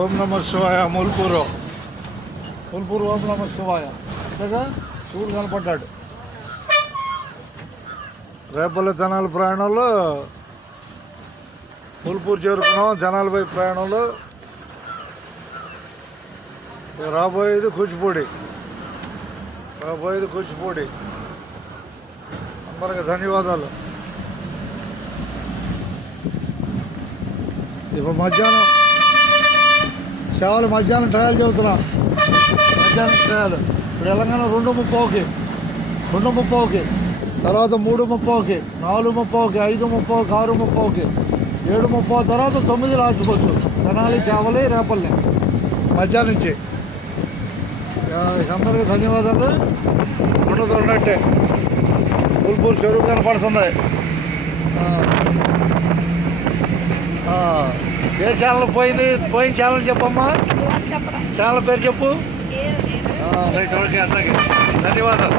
ఓం నమ శివాయ. ముల్పూరు ఓం నమ శివాయ. అంతేగా శివుడు కనపడ్డాడు. రేపల్లి తెనాలి ప్రయాణంలో ముల్పూరు చేరుకున్నాం. జనాలపై ప్రయాణంలో రాబోయేది కూచిపూడి. అందరికి ధన్యవాదాలు. ఇప్పుడు మధ్యాహ్నం ట్రయల్ చెబుతున్నా. మధ్యాహ్నం ట్రయల్ ఇప్పుడు తెలంగాణ 2:30కి, 2:30కి, తర్వాత 3:30కి, 4:30కి, 5:30కి, 6:30కి, 7:30 తర్వాత 9 రాసుకోవచ్చు. తెనాలి, చావలి, రేపల్లి మధ్యాహ్నం నుంచి. అందరికీ ధన్యవాదాలు. ఉన్నట్టే ముల్పూరు చెరువు కనపడుతుంది. ఏ ఛానల్ పోయిన ఛానల్ చెప్పమ్మా. ఛానల్ పేరు చెప్పు. రైట్, ఓకే, అట్లాగే ధన్యవాదాలు.